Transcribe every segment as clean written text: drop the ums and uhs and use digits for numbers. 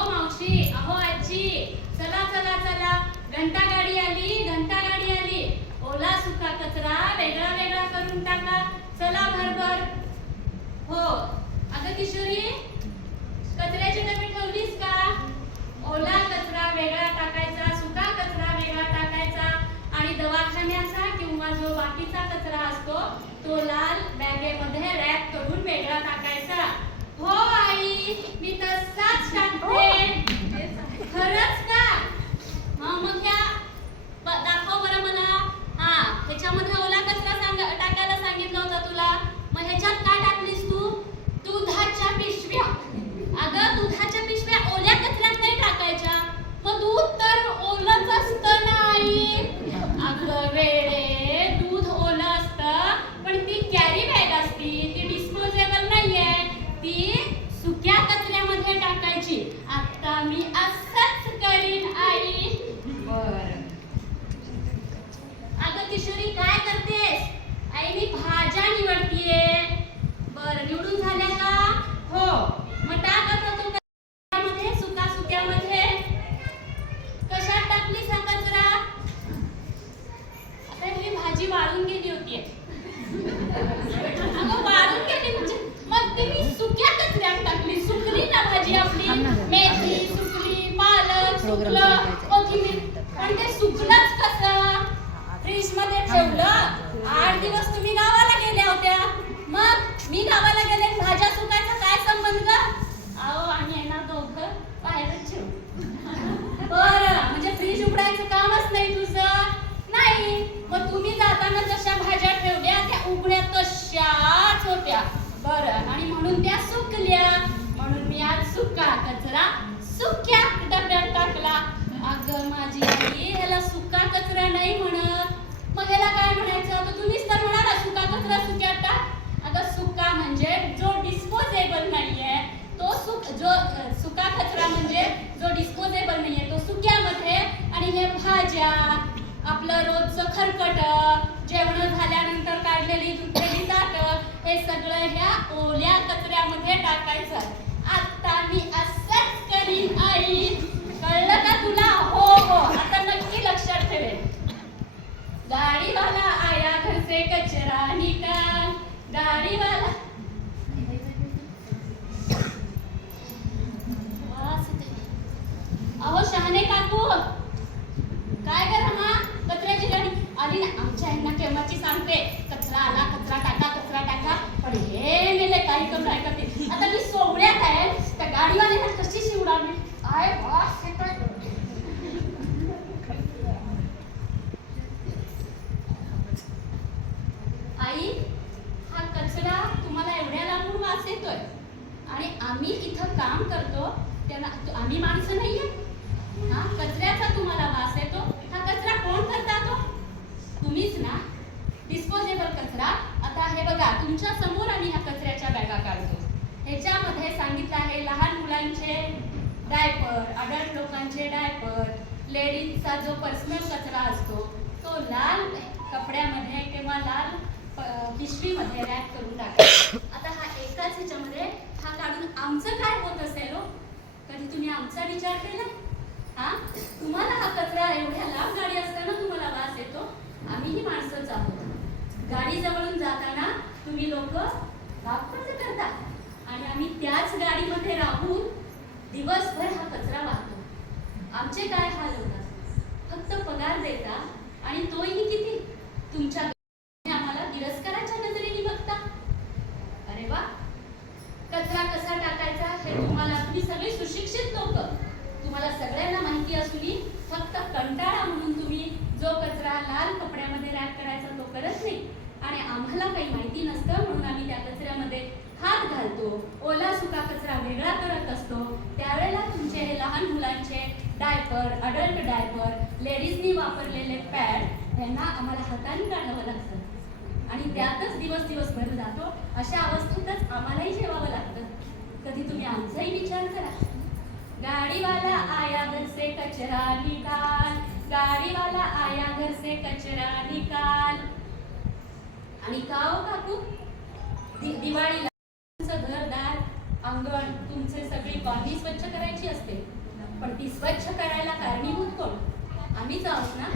अहो मावशी, अहो आजी, चला चला चला, घंटा गाडी आली, घंटा गाडी आली. ओला सुका कचरा वेगळा वेगळा करून टाका, चला भरभर. हो अगं किशोरी, कचऱ्याची डबी ठेवलीस का? ओला कचरा वेगळा टाकायचा, सुका कचरा वेगळा टाकायचा आणि दवाखान्याचा किंवा जो बाकीचा कचरा असतो तो लाल बॅगेमध्ये रॅप करून वेगळा टाकायचा. हो आई, मी तसाच टाकते. खरंच का? मग ह्या दाखव बरं मला. हा, ह्याच्यामध्ये ओला कचरा टाकायला सांगितलं होतं तुला, मग ह्याच्यात काय टाकलीस तू? दुधाच्या पिशव्या. अगं दुधाच्या पिशव्या ओल्या कचऱ्यात नाही टाकायच्या, मग दूध तर ओलंच असतं ना आई. अगं वेडे, दूध ओलं असतं पण ती कॅरी बॅग असती, ती डिस्पोजेबल नाहीये, ती सुक्या कचऱ्यामध्ये टाकायची. आता मी असंच करीन आई. बरं. अगं किशोरी काय करतेस? आई मी भाज्या निवडतीये. बरं, निवडून झाल्या का? हो, मग टाक आता तो कचऱ्यामध्ये, सुका सुक्यामध्ये. कशात टाकलीस हा कचरा? आता ही भाजी वाळून गेली होती. अगं वाळून गेली म्हणजे मग ती मी सुक्या कचऱ्यात टाकली. सुकली ना भाजी आपली, मेथी सुकली, पालक सुकलं, कोथिंबीर. पण ते सुकलंच कसं? फ्रीज मध्ये ठेवलं. 8 दिवस तुम्ही गावाला गेल्या होत्या, मग मी गावाला गेले, भाज्या सुकायचा काय संबंध? अहो आम्ही आहे ना दोघं बाहेरच ठेवू. बरं, म्हणजे फ्रीज उघडायचं कामच नाही तुझं? नाही. मग तुम्ही जाताना जशा भाज्या ठेवल्या त्या उघड्या तशाच होत्या. बरं, आणि म्हणून त्या सुकल्या. म्हणून मी आज सुका कचरा सुक्या डब्यात टाकला. अगं माझी आई, ह्याला सुका कचरा नाही म्हणत, मग ह्याला काय म्हणायचं? तर तुम्हीच तर म्हणाला सुका कचरा सुक्यात टाक. अगं सुका म्हणजे जो डिस्पोजेबल नाहीये तो जो सुका कचरा म्हणजे जो डिस्पोजेबल नाहीये तो सुक्यामध्ये. आणि हे भाज्या, आपलं रोजचं खरकट, जेवण झाल्यानंतर काढलेली धुतलेली ताटं, हे सगळं ह्या ओल्या कचऱ्यामध्ये टाकायचं. आता मी असंच करीन आई. कळलं का तुला? हो हो, आता नक्की लक्षात ठेवेल. गाडीवाला आया घर से कचरा निकाल, गाडीवाला. अहो शहाणे काकू, काय कर रमा, कचऱ्याची गाडी आली ना. आमच्या यांना केव्हाची सांगते कचरा आला, कचरा टाका, कचरा टाका, पण हे मेले काही करून ऐकत नाही. आता मी सोबळ्यात आहे, त्या गाडीवाल्याला कशी शिवडावी? काय वास येतोय. आई, हा कचरा तुम्हाला एवढ्या लांबून वास येतोय आणि आम्ही इथं काम करतो, त्यांना आम्ही माणसं नाहीये? हा, कचऱ्याचा तुम्हाला वास येतो. हा कचरा कोण करतो? तुम्हीच ना. डिस्पोजेबल कचरा. आता हे बघा, तुमच्या समोर आम्ही ह्या कचऱ्याच्या बॅगा काढतो. ह्याच्यामध्ये सांगितलं आहे लहान मुलांचे डायपर, अडल्ट लोकांचे डायपर, लेडीजचा जो पर्सनल कचरा असतो तो लाल कपड्यामध्ये किंवा लाल पिशवीमध्ये रॅप करून टाकायचा. आता हा एकाच ह्याच्यामध्ये हा काढून आमचं काय होत असेल हो? कधी तुम्ही आमचा विचार केला? हा, तुम्हाला हा कचरा एवढ्या लांब गाडी असताना तुम्हाला वास येतो. आम्हीही माणसंच आहोत. गाडी जवळून जाताना तुम्ही लोक वापरत करता आणि आम्ही त्याच गाडीमध्ये राहून दिवसभर हा कचरा वाहतो. आमचे काय हाल होतात? फक्त पगार देता आणि तोही किती? तुमच्या आम्हाला तिरस्काराच्या नजरेने बघता. अरे वा, कचरा कसा टाकायचा हे तुम्हाला, तुम्ही सगळे सुशिक्षित लोक, तुम्हाला सगळ्यांना माहिती असूनही फक्त कंटाळा म्हणून तुम्ही जो कचरा लाल कपड्यामध्ये रॅप करायचा तो करत नाही. आणि आम्हाला काही माहिती नसतं म्हणून आम्ही त्या कचऱ्यामध्ये हात घालतो, ओला सुका कचरा वेगळा करत असतो. त्यावेळेला तुमचे हे लहान मुलांचे डायपर, अडल्ट डायपर, लेडीजनी वापरलेले पॅड यांना आम्हाला हाताने काढावं लागतं आणि त्यातच दिवस भर जातो. अशा अवस्थेतच आम्हालाही जेवावं लागतं. कधी तुम्ही आमचाही विचार करा. गाडीवाला आया घर से कचरा निकाल, गाडीवाला आया घर से कचरा निकाल. आणि का हो काकू, दिवाळीला तुमचं घरदार, अंगण, तुमचे सगळी बागी स्वच्छ करायची असते. आम्हीच आहोत ना.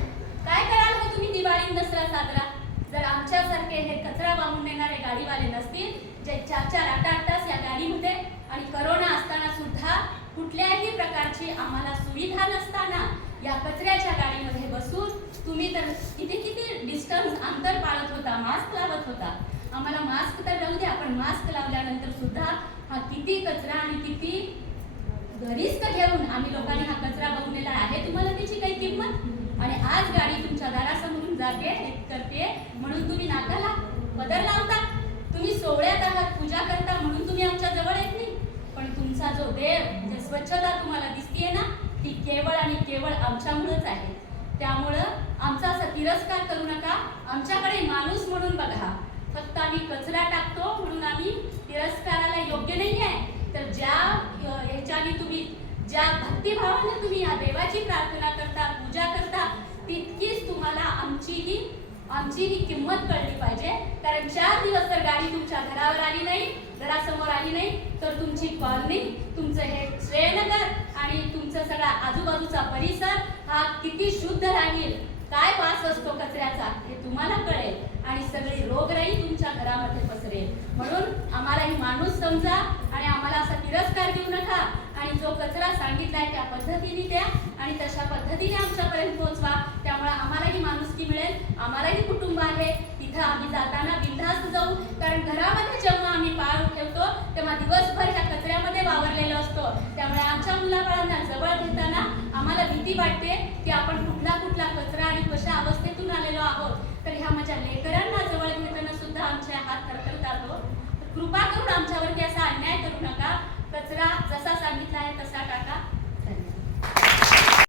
काय कराल हो तुम्ही दिवाळी दसरा साजरा जर आमच्यासारखे हे कचरा वाहून नेणारे गाडीवाले नसतील, जे 4-4, 8-8 तास या गाडीमध्ये आणि करोना असताना सुद्धा कुठल्याही प्रकारची आम्हाला सुविधा नसताना या कचऱ्याच्या गाडीमध्ये बसून तुम्ही तर किती किती डिस्टन्स अंतर पाळत होता, मास्क लावत होता. आम्हाला मास्क तर राहू द्या, पण मास्क लावल्यानंतर सुद्धा हा किती कचरा आणि किती रिस्क घेऊन आम्ही लोकांनी हा कचरा बघलेला आहे. तुम्हाला त्याची काही किंमत? आणि आज गाडी तुमच्या दारासमोरून जाते, हे करते म्हणून तुम्ही नाकाला पदर लावता. तुम्ही सोहळ्यात आहात, पूजा करता म्हणून तुम्ही आमच्या जवळ येत नाही. पण तुमचा जो देव, जे स्वच्छता तुम्हाला दिसतीये ना, ती केवळ आणि केवळ आमच्यामुळेच आहे. त्यामुळं आमचा असा तिरस्कार करू नका. आमच्याकडे माणूस म्हणून बघा. फक्त आम्ही कचरा टाकतो म्हणून आम्ही तिरस्काराला योग्य नाही आहे. तर ज्या ह्याच्याने तुम्ही, ज्या भक्तिभावाने तुम्ही या देवाची प्रार्थना करता, पूजा करता, तितकीच तुम्हाला आमची ही किंमत कळली पाहिजे. कारण 4 दिवस जर गाडी तुमच्या घरावर आली नाही, घरासमोर आली नाही, तर तुमची कॉलनी, तुमचं हे श्रेयनगर आणि तुमचं सगळा आजूबाजूचा परिसर हा किती शुद्ध राहील, काय वास असतो कचऱ्याचा हे तुम्हाला कळेल आणि सगळी रोगराई तुमच्या घरामध्ये पसरेल. म्हणून आम्हाला ही माणूस समजा आणि आम्हाला असा तिरस्कार देऊ नका. आणि जो कचरा सांगितलाय त्या पद्धतीने द्या आणि तशा पद्धतीने आमच्यापर्यंत पोहोचवा. त्यामुळे आम्हालाही माणुसकी मिळेल, आम्हालाही कुटुंब आहे, तिथं आम्ही जाताना बिनधास्त जाऊ. कारण घरामध्ये जेव्हा आम्ही पाय ठेवतो तेव्हा दिवसभर ह्या कचऱ्यामध्ये वावरलेलो असतो. त्यामुळे आमच्या मुलाबाळांना जवळ घेताना आम्हाला भीती वाटते की आपण कुठला कचरा आणि कशा अवस्थेतून आलेलो आहोत. तर ह्या माझ्या लेकरांना जवळ घेताना सुद्धा आमचे हात थरथरतात. कृपा करून आमच्यावरती असा अन्याय करू नका. कचरा जसा सांगितला आहे तसा